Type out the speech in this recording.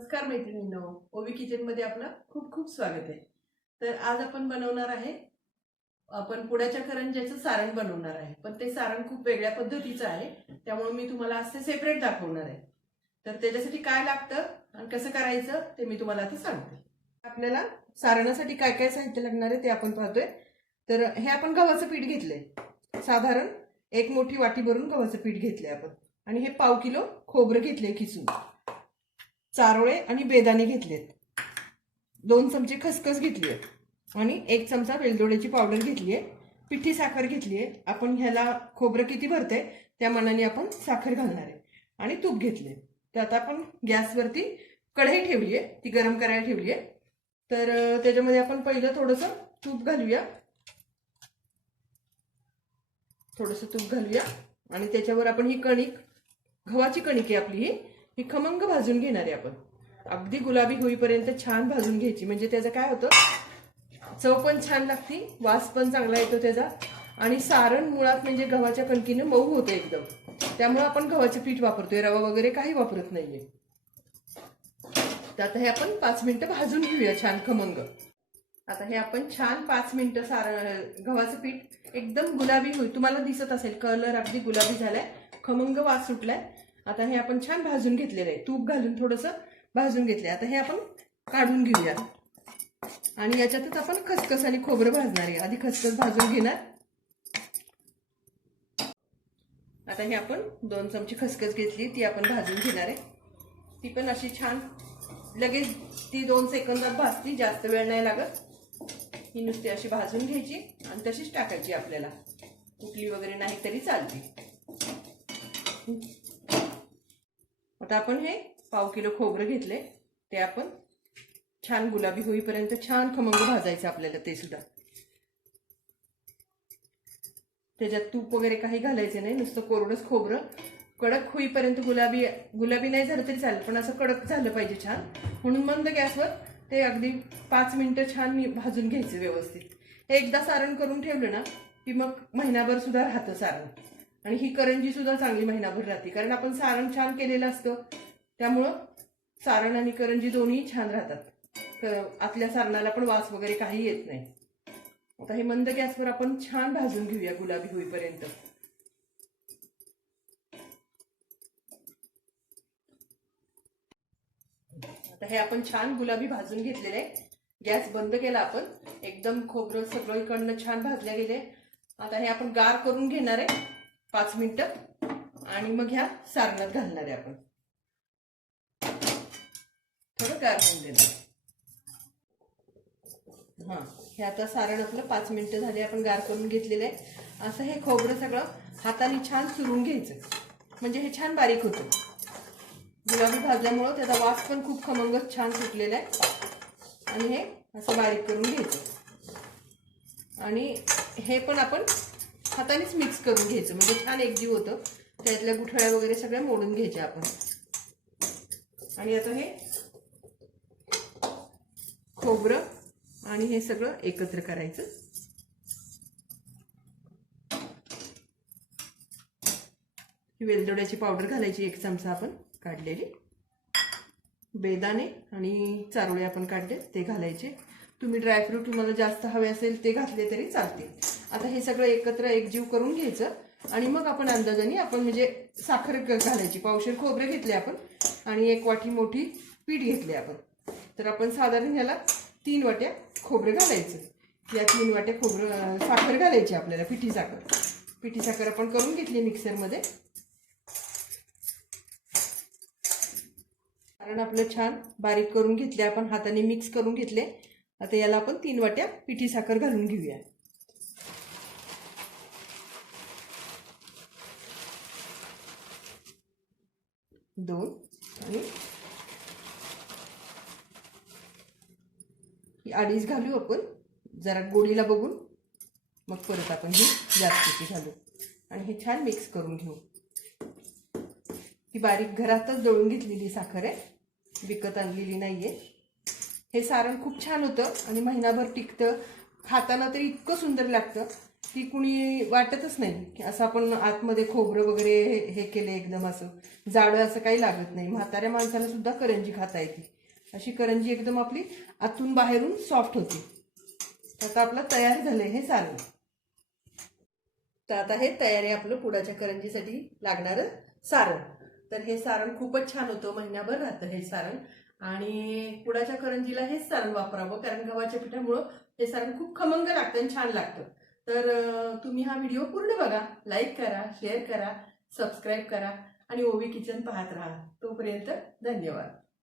नमस्कार मैत्रिणींनो, ओवी किचन मध्ये आपलं खूप खूप स्वागत आहे। तर आज आपण बनवणार आहे, आपण पुड्याच्या करंज्याचं सारण बनवणार आहे। पण ते सारण खूप वेगळ्या पद्धतीचं आहे, त्यामुळे मी तुम्हाला आज सेपरेट दाखवणार आहे। तर त्याच्यासाठी काय लागतं आणि कसं करायचं ते मी तुम्हाला आता सांगते। आपल्याला सारणासाठी काय काय साहित्य लागणार आहे ते आपण पाहतोय। तर हे आपण गव्हाचं पीठ घेतलंय, साधारण एक मोठी वाटी भरून गव्हाचं पीठ घेतलंय आपण। आणि हे पाव किलो खोबरं घेतलंय किसून, चारोळे आणि बेदाणे घेतलेत, 2 चमचे खसखस घेतली आहे आणि 1 चमचा वेलदोड्याची पावडर घेतली आहे, पिठी साखर घेतली आहे। आपण ह्याला खोबरं किती भरते त्या मानाने आपण साखर घालणार आहे आणि तूप घेतले। तर आता आपण गॅसवरती कढई ठेवली आहे, ती गरम करायला ठेवली आहे। तर त्याच्यामध्ये आपण पहिलं थोडंसं तूप घालूया, आणि त्याच्यावर आपण ही कणिक, गव्हाची कणिक आहे आपली, ही खमंग भाजून घेणार आहे आपण। अगदी गुलाबी होईपर्यंत छान भाजून घ्यायची, म्हणजे त्याचं काय होतं, चव पण छान लागते, वास पण चांगला येतो त्याचा, आणि सारण मुळात म्हणजे गव्हाच्या कणकीने मऊ होतं एकदम। त्यामुळे आपण गव्हाचे पीठ वापरतोय, रवा वगैरे काही वापरत नाहीये। तर आता हे आपण 5 मिनिटं भाजून घेऊया छान खमंग। आता हे आपण छान 5 मिनिटं गव्हाचं पीठ एकदम गुलाबी होईल, तुम्हाला दिसत असेल कलर अगदी गुलाबी झालाय, खमंग वास सुटलाय। आता हे आपण छान भाजून घेतलेलं आहे, तूप घालून थोडंसं भाजून घेतलंय। आता हे आपण काढून घेऊया आणि याच्यातच आपण खसखस आणि खोबरं भाजणार आहे। आधी खसखस भाजून घेणार। आता हे आपण 2 चमचे खसखस घेतली, ती आपण भाजून घेणार आहे। ती पण अशी छान लगेच ती 2 सेकंदात भाजती, जास्त वेळ नाही लागत। ही नुसती अशी भाजून घ्यायची आणि तशीच टाकायची, आपल्याला कुठली वगैरे नाही तरी चालते। आता आपण हे पाव किलो खोबरं घेतले, ते आपण छान गुलाबी होईपर्यंत छान खमंग भाजायचं आपल्याला। ते सुद्धा त्याच्यात तूप वगैरे काही घालायचं नाही, नुसतं कोरडंच खोबरं कडक होईपर्यंत, गुलाबी नाही झालं तरी चालेल, पण असं कडक झालं पाहिजे छान। म्हणून मंद गॅसवर ते अगदी 5 मिनिटं छान भाजून घ्यायचं व्यवस्थित। हे एकदा सारण करून ठेवलं ना की मग महिनाभर सुद्धा राहतं सारण, आणि ही करंजी सुद्धा चांगली महिनाभर राहते, कारण आपण सारण छान केलेलं असतं, त्यामुळं सारण आणि करंजी दोन्ही छान राहतात। आतल्या सारणाला पण वास वगैरे काही येत नाही। आता हे मंद गॅसवर आपण छान भाजून घेऊया गुलाबी होईपर्यंत। आता हे आपण छान गुलाबी भाजून घेतलेले आहे, गॅस बंद केला आपण, एकदम खोबरं सगळं इकडनं छान भाजले गेले। आता हे आपण गार करून घेणार आहे 5 मिनिटं, आणि मग ह्या सारणात घालणार आहे आपण, थोडं गार करून देणार। हे आता सारण आपलं 5 मिनिटं झाले, आपण गार करून घेतलेलं आहे। असं हे खोबरं सगळं हाताने छान चुरून घ्यायचं, म्हणजे हे छान बारीक होतं। गुलाबी भाजल्यामुळं त्याचा वास पण खूप खमंग छान सुटलेला आहे, आणि हे असं बारीक करून घ्यायचं। आणि हे पण आपण हातानेच मिक्स करून घ्यायचं, म्हणजे छान एकजीव होतं, त्यातल्या गुठळ्या वगैरे सगळ्या मोडून घ्यायच्या आपण। आणि आता हे खोबरं आणि हे सगळं एकत्र करायचं। वेलदोड्याची पावडर घालायची 1 चमचा आपण काढलेली, बेदाणे आणि चारोळे आपण काढले ते घालायचे। तुम्ही ड्रायफ्रूट तुम्हाला जास्त हवे असेल ते घातले तरी चालते। आता हे सगळं एकत्र एकजीव करून घ्यायचं, आणि मग आपण अंदाजाने आपण म्हणजे साखर घालायची। पावशेर खोबरे घेतले आपण आणि 1 वाटी मोठी पीठ घेतले आपण। तर आपण साधारण ह्याला 3 वाट्या खोबरे घालायचं। या 3 वाट्या साखर घालायची आपल्याला, पिठी साखर आपण करून घेतली मिक्सरमध्ये। कारण आपलं छान बारीक करून घेतले आपण, हाताने मिक्स करून घेतले। आता याला आपण 3 वाट्या पिठी साखर घालून घेऊया। दोन, आणि 2.5 घालू आपण, जरा गोडीला बघून, मग परत आपण ही जास्तीची घालू, आणि हे छान मिक्स करून घेऊ। ही बारीक घरातच दळून घेतलेली साखर आहे, विकत आणलेली नाहीये। हे सारण खूप छान होतं आणि महिनाभर टिकतं, खाताना तर इतकं सुंदर लागतं। की कुणी वाटतच नाही की असं आपण आतमध्ये खोबरं वगैरे हे केले एकदम असं जाडं असं काही लागत नाही. म्हाताऱ्या माणसाला सुद्धा करंजी खाता येते. अशी करंजी एकदम आपली आतून बाहेरून सॉफ्ट होते. आता आपलं तयार झालंय हे सारण. तर आता हे तयार आहे आपलं पुडाच्या करंजीसाठी लागणारं सारण. तर हे सारण खूपच छान होतं, महिनाभर राहतं हे सारण. आणि पुडाच्या करंजीला हेच सारण वापरावं, कारण गव्हाच्या पिठामुळं हे सारण खूप खमंग लागतं आणि छान लागतं. तर तुम्ही हा व्हिडिओ पूर्ण बघा, लाईक करा, शेअर करा, सबस्क्राईब करा आणि ओवी किचन पाहत राहा. तोपर्यंत धन्यवाद.